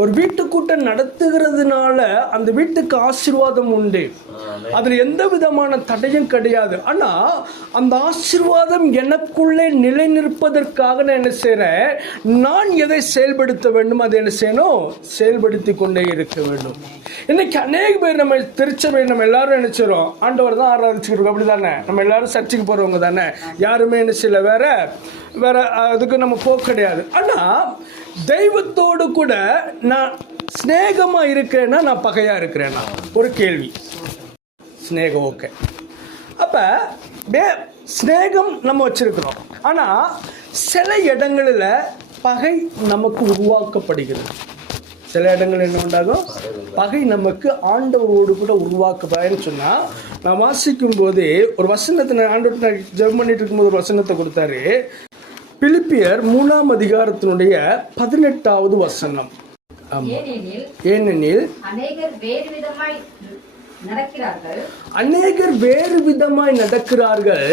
ஒரு வீட்டு கூட்டம் நடத்துகிறதுனால அந்த வீட்டுக்கு ஆசீர்வாதம் உண்டு, அதில் எந்த விதமான தடையும் கிடையாது. ஆனால் அந்த ஆசீர்வாதம் எனக்குள்ளே நிலை நிற்பதற்காக நான் என்ன செய்கிறேன், நான் எதை செயல்படுத்த வேண்டும் அதை என்ன செய்யணும், செயல்படுத்தி கொண்டே இருக்க வேண்டும். இன்னைக்கு அநேக பேர் நம்ம திருச்சபை நம்ம எல்லாரும் நினைச்சிடும் ஆண்டவர் தான் ஆராதிச்சுக்கிறோம், அப்படி தானே, நம்ம எல்லாரும் சர்ச்சுக்கு போகிறவங்க தானே, யாருமே என்ன செய்யல வேற அதுக்கு நம்ம போக கிடையாது. ஆனால் தெய்வத்தோடு கூட நான் ஸ்நேகமா இருக்கிறேன்னா நான் பகையா இருக்கிறேன்னா ஒரு கேள்வி. ஸ்நேகம் ஓகே, அப்ப ஸ்நேகம் நம்ம வச்சிருக்கிறோம். ஆனா சில இடங்களில் பகை நமக்கு உருவாக்கப்படுகிறது. சில இடங்கள் என்ன உண்டாகும், பகை நமக்கு ஆண்டவரோடு கூட உருவாக்கப்படுன்னு சொன்னா, நான் வாசிக்கும் போது ஒரு வசனத்தை ஆண்டவர் ஜெபம் பண்ணிட்டு இருக்கும்போது ஒரு வசனத்தை கொடுத்தாரு. பிலிப்பியர் 3ஆம் அதிகாரத்தினுடைய 18வது வசனம். ஏனெனில் அநேகர் வேறு விதமாய் நடக்கிறார்கள்,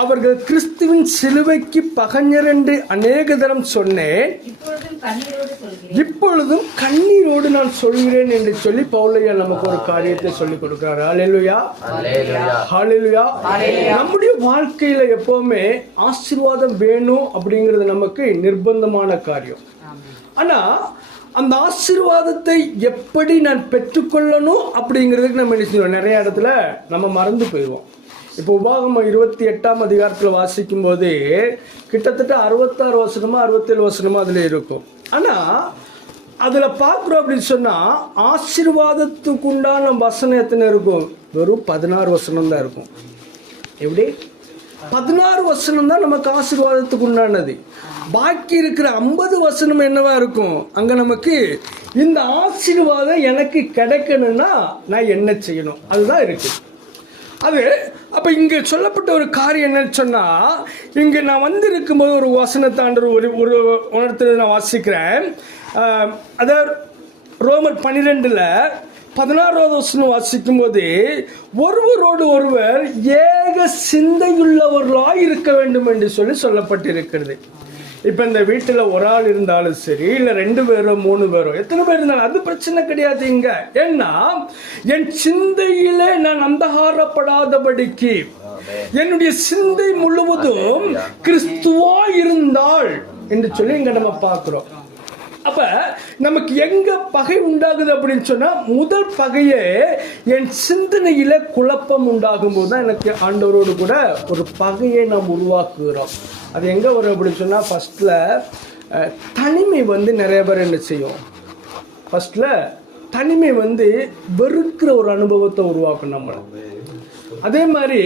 அவர்கள் கிறிஸ்துவின் சிலுவைக்கு பகைஞர் என்று அநேக தரம் சொன்னேன், இப்பொழுதும் கண்ணீரோடு நான் சொல்கிறேன் என்று சொல்லி பவுலையா நமக்கு ஒரு காரியத்தை சொல்லிக் கொடுக்கிறார். ஹல்லேலூயா, ஹல்லேலூயா. நம்முடைய வாழ்க்கையில எப்பவுமே ஆசீர்வாதம் வேணும் அப்படிங்கிறது நமக்கு நிர்பந்தமான காரியம். ஆனா அந்த ஆசீர்வாதத்தை எப்படி நான் பெற்றுக்கொள்ளணும் அப்படிங்கிறதுக்கு நம்ம என்ன செய்வோம், நிறைய இடத்துல நம்ம மறந்து போயிடுவோம். இப்போ உபாகமம் 28ஆம் அதிகாரத்தில் வாசிக்கும் போது கிட்டத்தட்ட 66 வசனமா 67 வசனமா அதில் இருக்கும். ஆனால் அதில் பார்க்குறோம் அப்படின்னு சொன்னால் ஆசீர்வாதத்துக்கு உண்டான வசனம் எத்தனை இருக்கும், வெறும் 16 வசனம் தான் இருக்கும். எப்படி 16 வசனம் தான் நமக்கு ஆசீர்வாதத்துக்கு உண்டானது. பாக்கி இருக்கிற 50 வசனம் என்னவா இருக்கும், அங்க நமக்கு இந்த ஆசீர்வாதம் எனக்கு கிடைக்கணும்னா நான் என்ன செய்யணும் அதுதான் இருக்கு. அது அப்ப இங்க சொல்லப்பட்ட ஒரு காரியம் என்னன்னு சொன்னா, இங்க நான் வந்து இருக்கும்போது ஒரு வசனத்தாண்டு ஒரு உணர்த்துறது நான் வாசிக்கிறேன். அதாவது ரோமர் 12ல் 16வது வசனம் வாசிக்கும் போது, ஒருவரோடு ஒருவர் ஏக சிந்தையுள்ளவர்களாய் இருக்க வேண்டும் என்று சொல்லப்பட்டிருக்கிறது. இப்ப இந்த வீட்டுல ஒரு ஆள் இருந்தாலும் சரி, இல்ல 2 பேரோ 3 பேரோ எத்தனை பேர் இருந்தாலும் அது பிரச்சனை கிடையாது இங்க. ஏன்னா என் சிந்தையிலே நான் அந்தகாரப்படாதபடிக்கு என்னுடைய சிந்தை முழுவதும் கிறிஸ்துவா இருந்தால் என்று சொல்லி இங்க நம்ம பார்க்கிறோம். அப்ப நமக்கு எங்க பகை உண்டாகுது அப்படின்னு சொன்னா, முதல் பகையே என் சிந்தனையில குழப்பம் உண்டாகும் போதுதான் எனக்கு ஆண்டவரோடு கூட ஒரு பகையை நாம் உருவாக்குகிறோம். அது எங்க வரும் அப்படின்னு சொன்னா, ஃபர்ஸ்ட்ல தனிமை வந்து நிறைய பேர் என்ன செய்யும், ஃபர்ஸ்ட்ல தனிமை வந்து வெறுக்கிற ஒரு அனுபவத்தை உருவாக்கும் நம்மள. அதே மாதிரி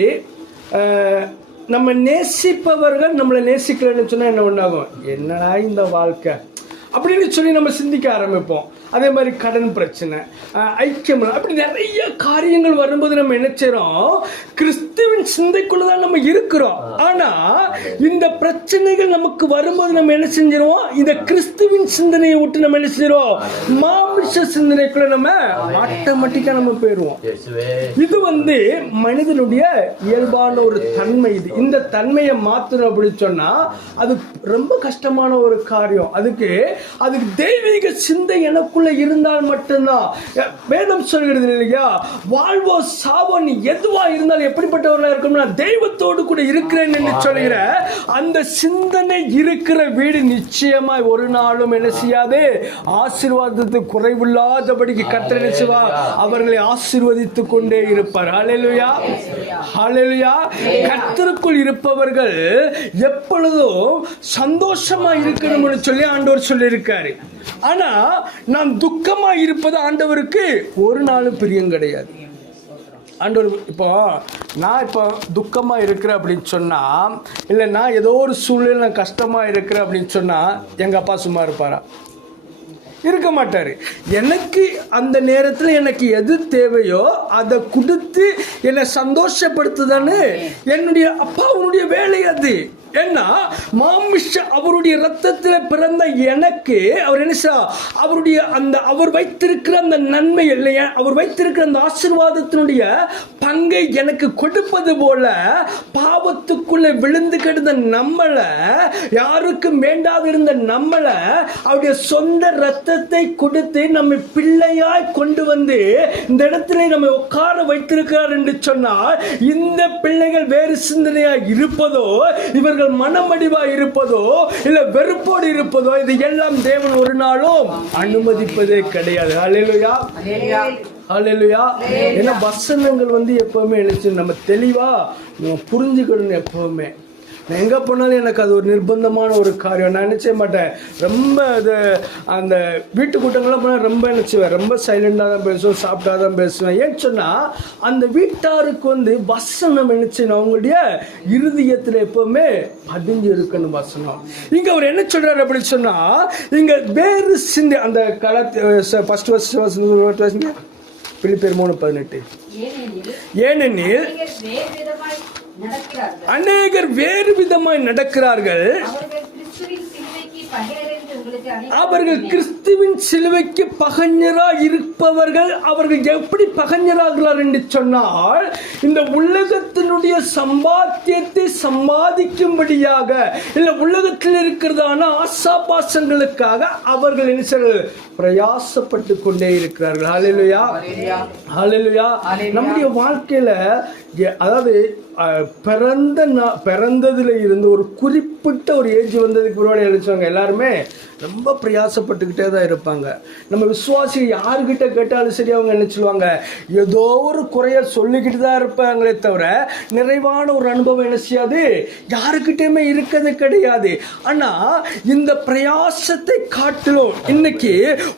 நம்ம நேசிப்பவர்கள் நம்மளை நேசிக்கலன்னு சொன்னா என்ன உண்டாகும், என்னடா இந்த வாழ்க்கை அப்படின்னு சொல்லி நம்ம சிந்திக்க ஆரம்பிப்போம். அதே மாதிரி கடன் பிரச்சனை, ஐக்கியம், அப்படி நிறைய காரியங்கள் வரும்போது நம்ம என்ன செய்யறோம், கிறிஸ்துவின் சிந்தைக்குள்ளதான் நம்ம இருக்கிறோம். ஆனா இந்த பிரச்சனைகள் நமக்கு வரும்போது நம்ம என்ன செஞ்சிருவோம், இந்த கிறிஸ்துவின் சிந்தனையை விட்டு நம்ம என்ன செஞ்சிருவோம், மாமிச சிந்தனைக்குள்ள நம்ம ஆட்டோமேட்டிக்கா நம்ம போயிடுவோம். இது வந்து மனிதனுடைய இயல்பான ஒரு தன்மை. இது இந்த தன்மையை மாத்தணும் அப்படின்னு சொன்னா அது ரொம்ப கஷ்டமான ஒரு காரியம். அதுக்கு தெய்வீக சிந்தை எனக்குள்ள இருந்தால் மட்டும்தான். வேதம் சொல்கிறது இல்லையா, வாழ்வோ சாவோ நீ எதுவா இருந்தாலும் எப்படிப்பட்டவர்களா இருக்கணும்னா தெய்வத்தோடு கூட இருக்கிறேன் என்று சொல்கிற அந்த சிந்தனை இருக்கிற வீடு நிச்சயமாய் ஒரு நாளும் என்ன செய்யாது, ஆசீர்வாதத்துக்கு குறைவில்லாதபடிக்கு கர்த்தர் என்ன செய்வார், அவர்களை ஆசீர்வதித்துக் கொண்டே இருப்பார். ஹல்லேலூயா, ஹல்லேலூயா. கர்த்தருக்குள் இருப்பவர்கள் எப்பொழுதும் சந்தோஷமா இருக்கணும்னு சொல்லி ஆண்டவர் சொல்லியிருக்காரு. ஆனா நாம் துக்கமா இருப்பது ஆண்டவருக்கு ஒரு நாளும் பிரியம் கிடையாது. ஆண்டவர் இப்போ நான் இப்போ துக்கமா இருக்கிறேன் அப்படின்னு சொன்னா, இல்லை நான் ஏதோ ஒரு சூழ்நிலை நான் கஷ்டமா இருக்கிறேன் அப்படின்னு சொன்னா எங்க அப்பா சும்மா இருப்பாரா? இருக்க மாட்டாரு. எனக்கு அந்த நேரத்தில் எனக்கு எது தேவையோ அதை கொடுத்து என்னை சந்தோஷப்படுத்துதானே என்னுடைய அப்பாவுடைய வேலை அது. ஏன்னா அவருடைய ரத்தத்தில் பிறந்த எனக்கு அவர் என்ன அவருடைய அந்த அவர் வைத்திருக்கிற அந்த நன்மை இல்லையா, அவர் வைத்திருக்கிற அந்த ஆசீர்வாதத்தினுடைய பங்கை எனக்கு கொடுப்பது போல பாவத்துக்குள்ள விழுந்து கிடந்த நம்மளை, யாருக்கும் வேண்டாது இருந்த நம்மளை அவருடைய சொந்த ரத்தத்தை கொடுத்து நம்ம பிள்ளையாய் கொண்டு வந்து இந்த இடத்துல நம்ம உட்கார வைத்திருக்கிறார் என்று சொன்னால், இந்த பிள்ளைகள் வேறு சிந்தனையா இருப்பதோ, இவர்கள் மனமடிவா இருப்பதோ, இல்ல வெறுப்போடு இருப்பதோ, இது எல்லாம் தேவன் ஒரு நாளும் அனுமதிப்பதே கிடையாது. அல்லேலூயா, அல்லேலூயா. ஏன்னா வசனங்கள் எப்பவுமே எழுச்சு நம்ம தெளிவா நம்ம புரிஞ்சுக்கணும். எப்பவுமே நான் எங்கே போனாலும் எனக்கு அது ஒரு நிர்பந்தமான ஒரு காரியம். நான் நினச்ச மாட்டேன். ரொம்ப அது அந்த வீட்டு கூட்டங்கள்லாம் போனால் ரொம்ப நினச்சிவேன், ரொம்ப சைலண்டாக தான் பேசுவேன், சாப்பிட்டா தான் பேசுவேன். ஏன்னு சொன்னால் அந்த வீட்டாருக்கு வசனம் நினச்சினா அவங்களுடைய இருதயத்தில் எப்போவுமே பதிஞ்சு இருக்கணும் வசனம். இங்கே அவர் என்ன சொல்கிறார் அப்படி சொன்னால், இங்கே வேறு சிந்தி அந்த ஃபர்ஸ்ட் பிலிப்பியர் 3:18, ஏனெனில் அநேகர் வேறு விதமாய் நடக்கிறார்கள், அவர்கள் கிறிஸ்துவின் சிலுவைக்கு பகைஞராய் இருப்பவர்கள். அவர்கள் எப்படி பகைஞராகிறார் என்று சொன்னால், இந்த உலகத்தினுடைய சம்பாத்தியத்தை சம்பாதிக்கும்படியாக, இல்ல உலகத்தில் இருக்கிறதான ஆசாபாசங்களுக்காக அவர்கள் என்ன பிரயாசப்பட்டு கொண்டே இருக்கிறார்கள். ஹல்லேலூயா, ஹல்லேலூயா. நம்முடைய வாழ்க்கையில அதாவது பிறந்ததுல இருந்து ஒரு குறிப்பிட்ட ஒரு ஏஜ் வந்ததுக்கு பின்னாடி எழுச்சுவாங்க எல்லாருமே ரொம்ப பிரயாசப்பட்டுக்கிட்டே தான் இருப்பாங்க. நம்ம விசுவாசிகள் யாருக்கிட்ட கேட்டாலும் சரி அவங்க என்ன சொல்லுவாங்க, ஏதோ ஒரு குறைய சொல்லிக்கிட்டு தான் இருப்பாங்களே தவிர நிறைவான ஒரு அனுபவம் என்ன செய்யாது யாருக்கிட்டையுமே இருக்கிறது கிடையாது. ஆனா இந்த பிரயாசத்தை காட்டிலும் இன்னைக்கு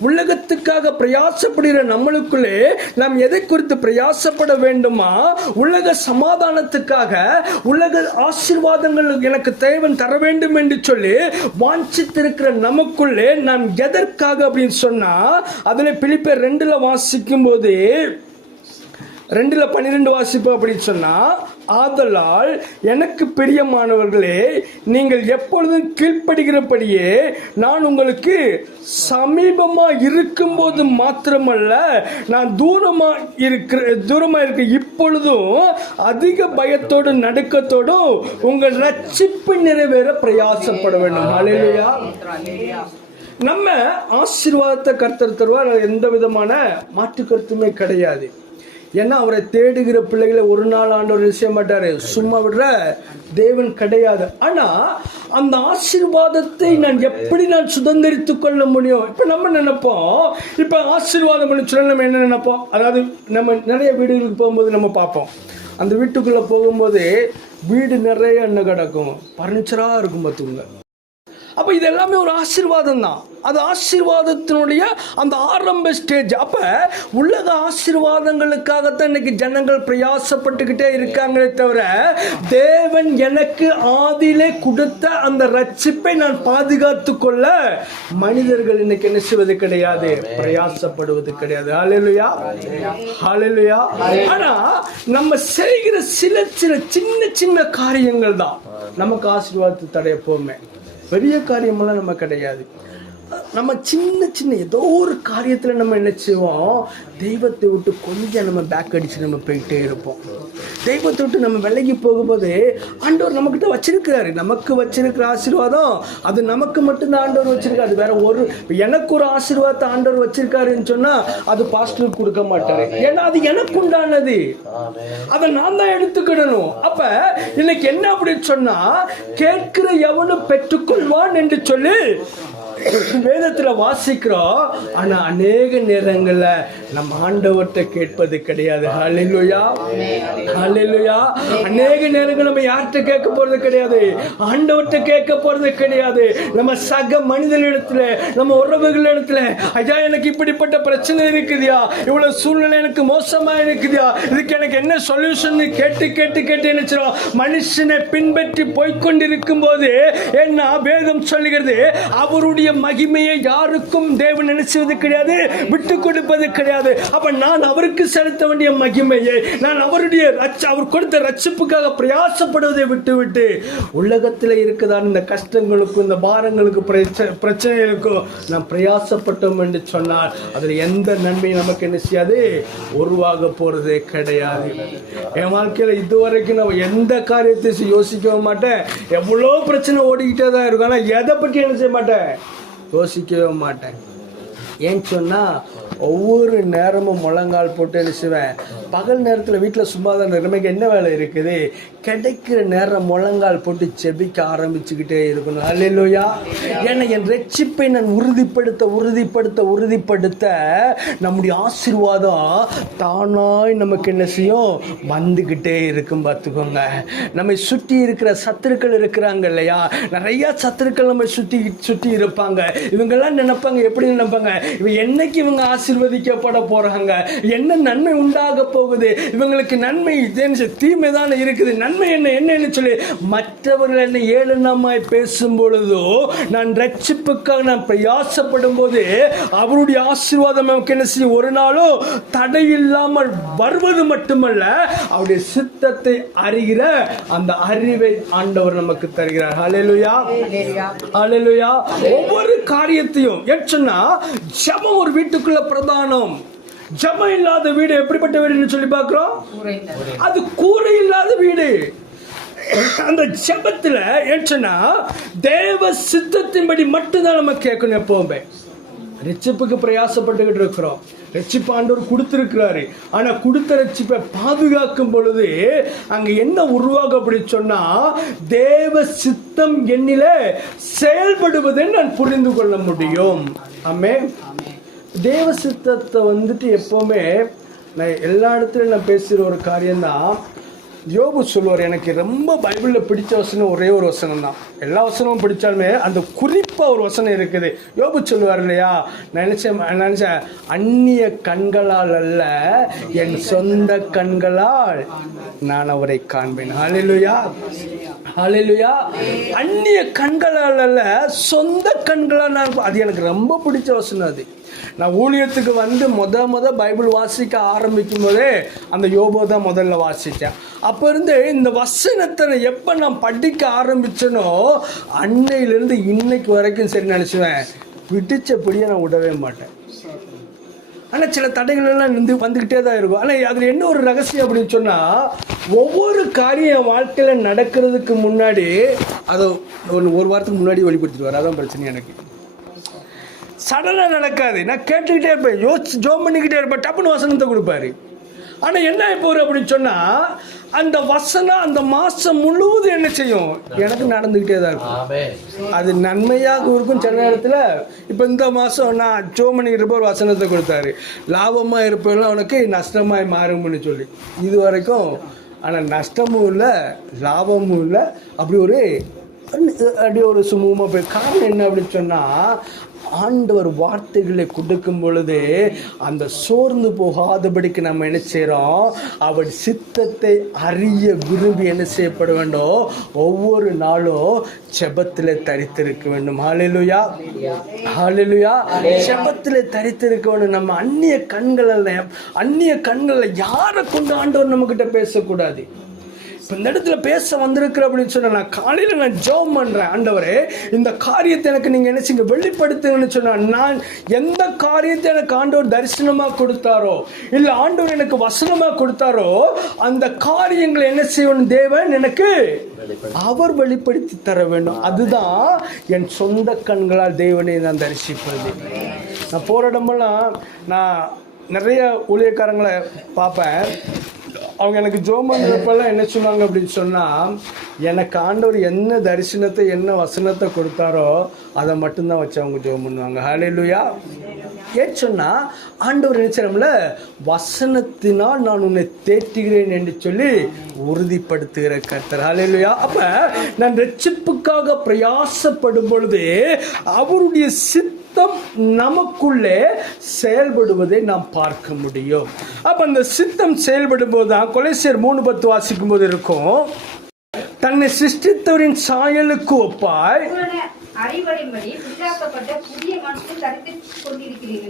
உலகத்துக்காக பிரயாசப்படுகிற நம்மளுக்குள்ளே நாம் எதை குறித்து பிரயாசப்பட வேண்டுமா? உலக சமாதானத்துக்காக, உலக ஆசீர்வாதங்கள் எனக்கு தேவன் தர வேண்டும் என்று சொல்லி வாஞ்சித்திருக்கிற நமக்குள்ளே நாம் எதற்காக அப்படின்னு சொன்னா, அதுல பிலிப்பியர் 2 வாசிக்கும் போது 2:12 வாசிப்போம். அப்படின்னு சொன்னா, ஆதலால் எனக்கு பிரியமானவர்களே, நீங்கள் எப்பொழுதும் கீழ்ப்படுகிறபடியே நான் உங்களுக்கு சமீபமா இருக்கும்போது மாத்திரமல்ல, நான் தூரமா இருக்க இப்பொழுதும் அதிக பயத்தோடும் நடுக்கத்தோடும் உங்கள் ரட்சிப்பு நிறைவேற பிரயாசப்பட வேண்டும். ஹல்லேலூயா. நம்ம ஆசீர்வாதத்தை கர்த்தர் தருவார், எந்த விதமான மாற்று கருத்துமே கிடையாது. ஏன்னா அவரை தேடுகிற பிள்ளைகளை ஒரு நாள் ஆண்டவர் செய்ய மாட்டாரு, சும்மா விடுற தேவன் கிடையாது. ஆனா அந்த ஆசீர்வாதத்தை நான் எப்படி சுதந்திரித்துக் கொள்ள முடியும்? இப்ப நம்ம நினைப்போம், இப்ப ஆசீர்வாதம் பண்ணி சொல்ல நம்ம என்ன நினைப்போம், அதாவது நம்ம நிறைய வீடுகளுக்கு போகும்போது நம்ம பார்ப்போம், அந்த வீட்டுக்குள்ள போகும்போது வீடு நிறைய எண்ணெய் கிடக்கும், பர்னிச்சரா இருக்கும் பார்த்துங்க. அப்ப இது எல்லாமே ஒரு ஆசீர்வாதம் தான். அது ஆசீர்வாதத்தினுடைய அந்த ஆரம்ப ஸ்டேஜ். அப்ப உலக ஆசீர்வாதங்களுக்காகத்தான் இன்னைக்கு ஜனங்கள் பிரயாசப்பட்டுக்கிட்டே இருக்காங்களே தவிர, தேவன் எனக்கு ஆதியிலே கொடுத்த அந்த ரட்சிப்பை நான் பாதுகாத்து கொள்ள மனிதர்கள் இன்னைக்கு என்ன செய்வது கிடையாது, பிரயாசப்படுவது கிடையாது. ஹல்லேலூயா, ஹல்லேலூயா. ஆனா நம்ம செய்கிற சில சின்ன சின்ன காரியங்கள் தான் நமக்கு ஆசீர்வாதத்தை தடைய போமே. பெரிய காரியமெல்லாம் நம்ம கிடையாது. நம்ம சின்ன சின்ன ஏதோ ஒரு காரியத்தில் நம்ம என்ன செய்வோம், தெய்வத்தை விட்டு கொஞ்சம் நம்ம பேக் அடிச்சு நம்ம போயிட்டே இருப்போம். தெய்வத்தை விட்டு நம்ம விலகி போகும்போது ஆண்டவர் நம்மகிட்ட வச்சிருக்கிறாரு, நமக்கு வச்சிருக்கிற ஆசீர்வாதம் அது நமக்கு மட்டும்தான் ஆண்டவர் வச்சிருக்காரு. அது வேற ஒரு, எனக்கு ஒரு ஆசீர்வாதத்தை ஆண்டவர் வச்சிருக்காருன்னு சொன்னா அது பாஸ்டருக்கு கொடுக்க மாட்டாரு. ஏன்னா அது எனக்கு உண்டானது, அதை நான் தான் எடுத்துக்கிடணும். அப்ப இன்னைக்கு என்ன அப்படின்னு சொன்னா, கேட்கிற எவனும் பெற்றுக்கொள்வான் என்று சொல்லி வேதத்துல வாசிக்கிறோம். ஆனா அநேக நேரங்கள்ல நம்ம ஆண்டவர்கிட்ட கேட்பது கிடையாது. ஹல்லேலூயா, ஹல்லேலூயா. அநேக நேரங்கள் நம்ம யார்கிட்ட கேட்க போறது கிடையாது, ஆண்டவர்கிட்ட கேட்க போறது கிடையாது. நம்ம சக மனிதனிடத்துல, நம்ம உறவுகளிடத்துல, ஐயா எனக்கு இப்படிப்பட்ட பிரச்சனை இருக்குதியா, இவ்வளவு சூழ்நிலை எனக்கு மோசமா இருக்குதியா, இதுக்கு எனக்கு என்ன சொல்யூஷன் கேட்டு கேட்டு கேட்டு நினைச்சிடும். மனுஷனை பின்பற்றி போய்கொண்டிருக்கும் போது என்ன வேதம் சொல்லுகிறது, அவருடைய மகிமையை யாருக்கும் தேவன் நினைச்சுவது கிடையாது, விட்டு கொடுப்பது கிடையாது. கிடையாது. அப்ப நான் அவருக்கு செலுத்த வேண்டிய மகிமையை, நான் அவர் கொடுத்த ரட்சிப்புக்காக பிரயாசப்படுவதை விட்டு உலகத்தில் இருக்குதான் இந்த கஷ்டங்களுக்கும் இந்த பாரங்களுக்கு பிரச்சனைகளுக்கும் நாம் பிரயாசப்பட்டோம் என்று சொன்னால் அதில் எந்த நன்மையும் நமக்கு என்ன செய்யாது, உருவாக போறதே கிடையாது. என் வாழ்க்கையில் இதுவரைக்கும் நான் எந்த காரியத்தை யோசிக்கவே மாட்டேன். எவ்வளோ பிரச்சனை ஓடிக்கிட்டே தான் இருக்கும். ஆனால் எதை பற்றி என்ன செய்ய மாட்டேன், யோசிக்கவே மாட்டேன். ஏன்னு சொன்னால் ஒவ்வொரு நேரமும் முழங்கால் போட்டு என்ன செய்வேன், பகல் நேரத்தில் வீட்டில் சும்மா தான் நமக்கு என்ன வேலை இருக்குது, கிடைக்கிற நேரம் முழங்கால் போட்டு செபிக்க ஆரம்பிச்சுக்கிட்டே இருக்கணும். அல்லேலூயா. ஏன்னா என் ரட்சிப்பை நான் உறுதிப்படுத்த நம்முடைய ஆசீர்வாதம் தானாய் நமக்கு என்ன செய்யும், வந்துக்கிட்டே இருக்கும். பார்த்துக்கோங்க, நம்மை சுற்றி இருக்கிற சத்துருக்கள் இருக்கிறாங்க இல்லையா, நிறைய சத்துருக்கள் நம்ம சுற்றி இருப்பாங்க. இவங்கெல்லாம் நினைப்பாங்க, எப்படி நினைப்பாங்க, என்னைக்கு இவங்க ஆசீர்வதிக்கப்பட போறாங்க, என்ன நன்மை உண்டாக போகுது, இவங்களுக்கு நன்மை தீமை தானே இருக்குது, நன்மை என்னன்னு சொல்லி மற்றவர்கள் என்ன ஏளனமாய் பேசும் பொழுதோ, நான் ரட்சிப்புக்காக நான் பிரயாசப்படும் போது அவருடைய ஆசீர்வாதம் நமக்கு என்ன செய்யும், ஒரு நாளும் தடையில்லாமல் வருவது மட்டுமல்ல, அவருடைய சித்தத்தை அறிகிற அந்த அறிவை ஆண்டவர் நமக்கு தருகிறார். ஹல்லேலூயா, ஹல்லேலூயா. ஒவ்வொரு காரியத்தையும் ஏற்றனா ஜெபம் ஒரு வீட்டுக்குள்ள பிரதானம். ஜெபம் இல்லாத வீடு எப்படிப்பட்ட வீடுன்னு சொல்லி பார்க்கிறோம், அது கூரை இல்லாத வீடு. அந்த ஜெபத்துல ஏற்றனா தேவ சித்தத்தின்படி மட்டும்தான் நம்ம கேட்கணும். எப்பவுமே ரட்சிப்புக்கு பிரயாசப்பட்டுக்கிட்டு இருக்கிறோம். ரட்சிப்பு ஆண்டவர் கொடுத்திருக்கிறாரு. ஆனா கொடுத்த ரட்சிப்பை பாதுகாக்கும் பொழுது அங்க என்ன உருவாக அப்படி சொன்னா, தேவ சித்தம் என்னிலே செயல்படுவதை நான் புரிந்து கொள்ள முடியும். ஆமென். தேவ சித்தத்தை எப்பவுமே நான் எல்லா இடத்துலையும் நான் பேசுகிற ஒரு காரியம்தான். யோபு சொல்லுவார், எனக்கு ரொம்ப பைபிளில் பிடிச்ச வசனம் ஒரே ஒரு வசனம் தான். எல்லா வசனமும் பிடிச்சாலுமே அந்த குறிப்பாக ஒரு வசனம் இருக்குது. யோபு சொல்லுவார் இல்லையா, நான் நினச்சேன் அந்நிய கண்களால் அல்ல, என் சொந்த கண்களால் நான் அவரை காண்பேன். ஹல்லேலூயா, ஹல்லேலூயா. அந்நிய கண்களால் அல்ல, சொந்த கண்களால் நான். அது எனக்கு ரொம்ப பிடிச்ச வசனம். அது நான் ஊழியத்துக்கு முத பைபிள் வாசிக்க ஆரம்பிக்கும் போதே அந்த யோபு தான் முதல்ல வாசித்தேன். அப்போ இருந்து இந்த வசனத்தை எப்போ நான் படிக்க ஆரம்பிச்சேனோ அன்னையிலிருந்து இன்னைக்கு வரைக்கும் சரி நினச்சுவேன், பிடிச்சபடியே நான் விடவே மாட்டேன். ஆனால் சில தடைகள் எல்லாம் வந்துக்கிட்டே தான் இருக்கும். ஆனால் அதில் என்ன ஒரு ரகசியம் அப்படின்னு சொன்னால், ஒவ்வொரு காரியம் வாழ்க்கையில் நடக்கிறதுக்கு முன்னாடி அதை ஒரு வாரத்துக்கு முன்னாடி வெளிப்படுத்திடுவார். அதான் பிரச்சனை எனக்கு. சடனாக நடக்காது. நான் கேட்டுக்கிட்டே இருப்பேன், ஜோம் பண்ணிக்கிட்டே இருப்பேன், டப்புன்னு வசனத்தை கொடுப்பாரு. ஆனால் என்ன இப்போ அப்படின்னு சொன்னால், அந்த வசனம் அந்த மாதம் முழுவதும் என்ன செய்யும், எனக்கு நடந்துக்கிட்டே தான் இருக்கும். அது நன்மையாக இருக்கும். சில நேரத்தில் இப்போ இந்த மாதம் நான் ஜோம் பண்ணிக்கிட்டு ஒரு வசனத்தை கொடுத்தாரு, லாபமாக இருப்பெல்லாம் அவனுக்கு நஷ்டமாய் மாறும்னு சொல்லி. இது வரைக்கும் ஆனால் நஷ்டமும் இல்லை லாபமும் இல்லை, அப்படி ஒரு சுமூகமாக போய். காரணம் என்ன அப்படின்னு சொன்னால், ஆண்டவர் வார்த்தைகளை கொடுக்கும் பொழுது அந்த சோர்ந்து போகாதபடிக்கு நம்ம என்ன செய்கிறோம், அவர் சித்தத்தை அறிய விரும்பி என்ன செய்யப்பட வேண்டும், ஒவ்வொரு நாளும் ஜெபத்தில் தரித்திருக்க வேண்டும். ஹல்லேலூயா, ஹல்லேலூயா. ஜெபத்தில் தரித்திருக்க வேண்டும். நம்ம அந்நிய கண்களில் யாரை கொண்டு ஆண்டவர் நம்மக்கிட்ட பேசக்கூடாது. இப்போ இந்த இடத்துல பேச வந்திருக்கிற அப்படின்னு சொன்னால், நான் காலையில் நான் ஜெபம் பண்ணுறேன், ஆண்டவரே இந்த காரியத்தை எனக்கு நீங்கள் என்ன செய்யுங்க, வெளிப்படுத்துங்கன்னு சொன்னால், நான் எந்த காரியத்தை எனக்கு ஆண்டவர் தரிசனமாக கொடுத்தாரோ இல்லை ஆண்டவர் எனக்கு வசனமாக கொடுத்தாரோ அந்த காரியங்களை என்ன செய்யணும், தேவன் எனக்கு அவர் வெளிப்படுத்தி தர வேண்டும். அதுதான் என் சொந்த கண்களால் தேவனை நான் தரிசிப்பது. நான் போகிற இடமெல்லாம் நான் நிறைய ஊழியக்காரங்களை பார்ப்பேன். அவங்க எனக்கு ஜோம் பண்ணுறப்பெல்லாம் என்ன சொன்னாங்க அப்படின்னு சொன்னால், எனக்கு ஆண்டவர் என்ன தரிசனத்தை என்ன வசனத்தை கொடுத்தாரோ அதை மட்டும்தான் வச்சு அவங்க ஜோம் பண்ணுவாங்க. ஹல்லேலூயா. ஏன் சொன்னால், ஆண்டவர் நினைச்சோம்ல, வசனத்தினால் நான் உன்னை தேற்றுகிறேன் என்று சொல்லி உறுதிப்படுத்துகிற கர்த்தர். ஹல்லேலூயா. அப்போ நான் ரட்சிப்புக்காக பிரயாசப்படும் பொழுது அவருடைய சித்தம் நமக்குள்ளே செயல்படுவதை நாம் பார்க்க முடியும். அப்ப அந்த சித்தம் செயல்படும் போது தான் கொலோசியர் 3:10 வாசிக்கும் போது இருக்கும், தன்னை சிருஷ்டித்தவரின் சாயலுக்கு ஒப்பாய்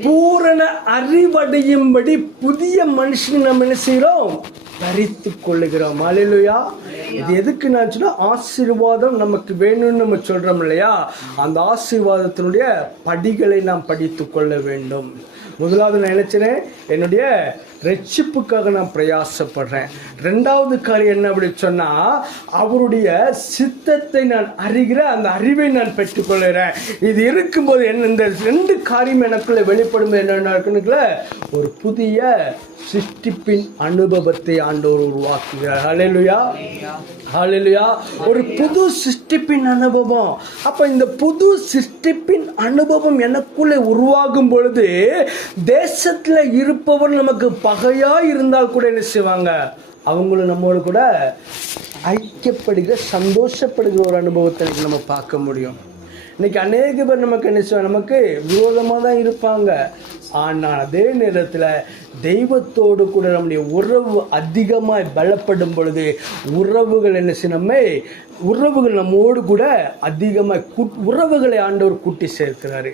பூரண அறிவடையும்படி புதிய மனுஷனை நம்ம என்ன செய்கிறோம்? தரித்து கொள்ளுகிறோம். அல்லேலூயா. இது எதுக்கு நான் சொன்னா, ஆசீர்வாதம் நமக்கு வேணும்னு நம்ம சொல்றோம் இல்லையா, அந்த ஆசீர்வாதத்தினுடைய படிகளை நாம் படித்து கொள்ள வேண்டும். முதலாவது நான் நினைச்சேன், என்னுடைய ரட்சிப்புக்காக நான் பிரயாசப்படுறேன். ரெண்டாவது காரியம் என்ன அப்படி சொன்னா, அவருடைய சித்தத்தை நான் அறிகிற அந்த அறிவை நான் பெற்றுக்கொள்கிறேன். இது இருக்கும்போது என்ன, இந்த ரெண்டு காரியம் எனக்குள்ள வெளிப்படும் என்ன இருக்குன்னு, ஒரு புதிய சிருஷ்டிப்பின் அனுபவத்தை ஆண்டவர் உருவாக்குகிறார். ஹல்லேலூயா, ஹல்லேலூயா. ஒரு புது சிருஷ்டிப்பின் அனுபவம். அப்ப இந்த புது சிருஷ்டிப்பின் அனுபவம் எனக்குள்ளே உருவாகும் பொழுது, தேசத்துல இருப்பவர் நமக்கு பகையா இருந்தால் கூட என்ன செய்வாங்க, அவங்களும் நம்மோடு கூட ஐக்கியப்படுகிற, சந்தோஷப்படுகிற ஒரு அனுபவத்தை நம்ம பார்க்க முடியும். இன்னைக்கு அநேக பேர் நமக்கு என்ன செய்வாங்க, நமக்கு விரோதமாக தான் இருப்பாங்க. ஆனால் அதே நேரத்தில் தெய்வத்தோடு கூட நம்முடைய உறவு அதிகமாக பலப்படும் பொழுது, உறவுகள் என்ன செய்யணுமே, உறவுகள் நம்மோடு கூட அதிகமாக உறவுகளை ஆண்டவர் கூட்டி சேர்க்கிறாரு.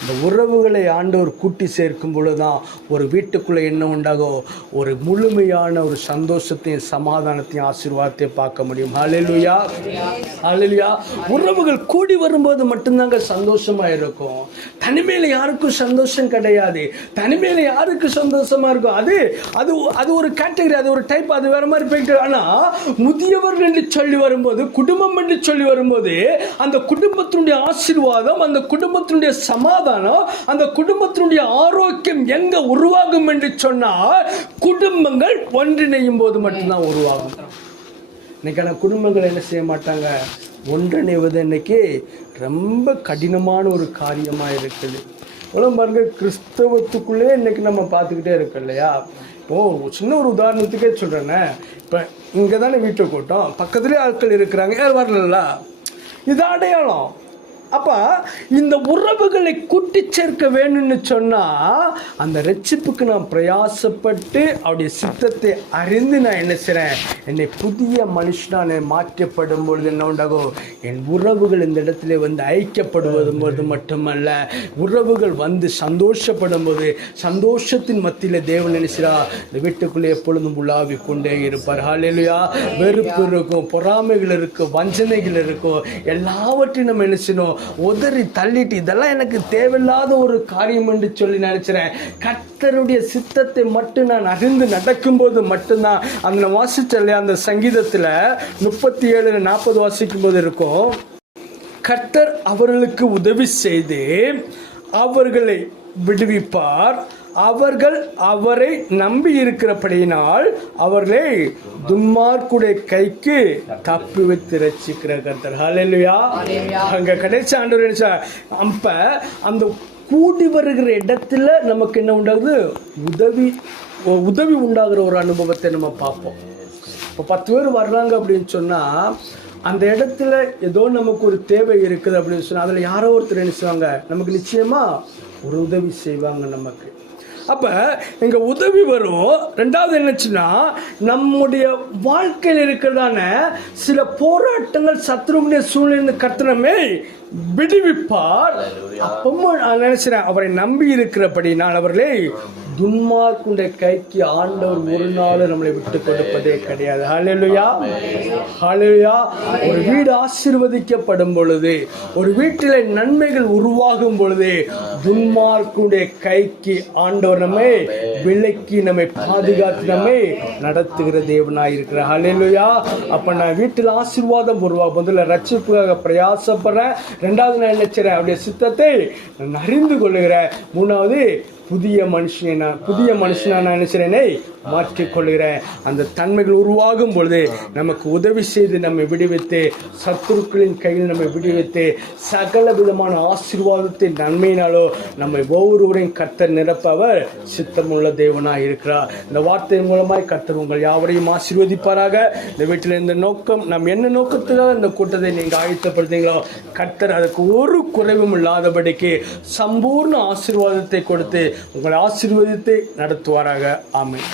இந்த உறவுகளை ஆண்டவர் கூட்டி சேர்க்கும் பொழுதுதான் ஒரு வீட்டுக்குள்ளே என்ன உண்டாகும், ஒரு முழுமையான ஒரு சந்தோஷத்தையும் சமாதானத்தையும் ஆசீர்வாதத்தையும் பார்க்க முடியும். ஹல்லேலூயா, ஹல்லேலூயா. உறவுகள் கூடி வரும்போது மட்டும்தாங்க சந்தோஷமா இருக்கும். தனிமையில யாருக்கும் சந்தோஷம் கிடையாது. தனிமையில யாருக்கு சந்தோஷமா இருக்கும், அது அது அது ஒரு கேட்டகரி, அது ஒரு டைப், அது வேற மாதிரி போயிட்டு. ஆனா முதியவர்கள் என்று சொல்லி வரும்போது, குடும்பம் என்று சொல்லி வரும்போது, அந்த குடும்பத்தினுடைய ஆசீர்வாதம், அந்த குடும்பத்தினுடைய சமாதானம், அந்த குடும்பத்தினுடைய ஆரோக்கியம் எங்க உருவாகும் என்று சொன்னால், குடும்பங்கள் ஒன்றிணையும் போது மட்டும்தான் உருவாகும். இன்னைக்கான குடும்பங்கள் என்ன செய்ய மாட்டாங்க, ஒன்றிணைவது இன்னைக்கு ரொம்ப கடினமான ஒரு காரியமா இருக்குது. பாருங்க, கிறிஸ்தவத்துக்குள்ளே இன்னைக்கு நம்ம பார்த்துக்கிட்டே இருக்கோம் இல்லையா. இப்போ சின்ன ஒரு உதாரணத்துக்கே சொல்றேன்னு, இப்போ இங்கே தானே வீட்டு கூட்டம், பக்கத்துலேயே ஆட்கள் இருக்கிறாங்க, யார் வரல, இது அடையாளம். அப்போ இந்த உறவுகளை கூட்டி சேர்க்க வேணும்னு சொன்னால், அந்த ரட்சிப்புக்கு நான் பிரயாசப்பட்டு அவருடைய சித்தத்தை அறிந்து நான் என்ன செய்கிறேன், என்னை புதிய மனுஷனான மாற்றப்படும் பொழுது என்ன உண்டாகும், என் உறவுகள் இந்த இடத்துல வந்து ஐக்கியப்படுவது போது மட்டுமல்ல, உறவுகள் வந்து சந்தோஷப்படும் போது, சந்தோஷத்தின் மத்தியில் தேவன் நினைச்சிரா இந்த வீட்டுக்குள்ளே எப்பொழுதும் உலாவி கொண்டே இருப்பார். ஹல்லேலூயா. வெறுப்பு இருக்கும், பொறாமைகள் இருக்கும், வஞ்சனைகள் இருக்கும், எல்லாவற்றையும் நம்ம நினைச்சணும் உதறி தள்ளிட்டு, இதெல்லாம் எனக்கு தேவையில்லாத ஒரு காரியம் என்று சொல்லி நினைக்கிறேன். கர்த்தருடைய சித்தத்தை மட்டும் நான் அறிந்து நடக்கும்போது மட்டும்தான், அந்த வாசிச்ச இல்லையா, அந்த சங்கீதத்தில் 37-40 வாசிக்கும் போது இருக்கும், கர்த்தர் அவர்களுக்கு உதவி செய்து அவர்களை விடுவிப்பார், அவர்கள் அவரை நம்பி இருக்கிறபடியினால் அவர்களை துன்மார்க்குடைய கைக்கு தப்பி வைத்து ரட்சிக்கிற கர்த்தர். ஹல்லேலூயா. அங்க கடைசி ஆண்டவர் நினைச்சா, அப்ப அந்த கூடி வருகிற இடத்துல நமக்கு என்ன உண்டாகுது, உதவி உண்டாகிற ஒரு அனுபவத்தை நம்ம பார்ப்போம். இப்போ 10 பேர் வர்றாங்க அப்படின்னு சொன்னா, அந்த இடத்துல ஏதோ நமக்கு ஒரு தேவை இருக்குது அப்படின்னு சொன்னா, அதுல யாரோ ஒருத்தர் நினைச்சுவாங்க, நமக்கு நிச்சயமா ஒரு உதவி செய்வாங்க நமக்கு. அப்ப இங்க உதவி வரும். ரெண்டாவது என்னச்சுன்னா, நம்முடைய வாழ்க்கையில் இருக்கிறதான சில போராட்டங்கள், சத்துருடைய சூழ்நிலை கர்த்தனமே விடுவிப்பார். அப்பவும் நான் நினைக்கிறேன், அவரை நம்பி இருக்கிறபடினால் அவர்களே துன்மார்க்குடைய கைக்கு ஆண்டவர் ஒரு நாள் நம்மளை விட்டு கொடுப்பதே கிடையாது. ஹல்லேலூயா, ஹல்லேலூயா. ஒரு வீடு ஆசீர்வதிக்கப்படும் பொழுது, ஒரு வீட்டில் நன்மைகள் உருவாகும் பொழுது, துன்மார்க்குடைய கைக்கு ஆண்டவர் நம்மை விலக்கி நம்மை பாதுகாத்து நம்மை நடத்துகிற தேவனாய் இருக்கிறார். ஹல்லேலூயா. அப்ப நான் வீட்டில் ஆசீர்வாதம் உருவாகும், முதல்ல ரட்சிப்புக்காக பிரயாசப்படுறேன். ரெண்டாவது நான் நினைக்கிறேன், அவருடைய சித்தத்தை நான் அறிந்து கொள்ளுகிறேன். மூணாவது புதிய மனுஷனா நான் நினைக்கிறேனே மாற்றிக்கொள்கிறேன். அந்த தன்மைகள் உருவாகும் பொழுது நமக்கு உதவி செய்து நம்மை விடுவித்து, சத்துருக்களின் கையில் நம்மை விடுவித்து, சகல விதமான ஆசீர்வாதத்தை நன்மையினாலோ நம்மை ஒவ்வொருவரையும் கர்த்தர் நிரப்பவர் சித்தமுள்ள தேவனாய் இருக்கிறார். இந்த வார்த்தையின் மூலமாய் கர்த்தர் உங்கள் யாவரையும் ஆசீர்வதிப்பாராக. இந்த வீட்டில் இந்த நோக்கம், நாம் என்ன நோக்கத்துக்காக இந்த கூட்டத்தை நீங்கள் ஆயத்தப்படுத்தீங்களோ, கர்த்தர் அதுக்கு ஒரு குறைவும் இல்லாதபடிக்கு சம்பூர்ண ஆசீர்வாதத்தை கொடுத்து உங்களை ஆசீர்வதித்து நடத்துவாராக. ஆமென்.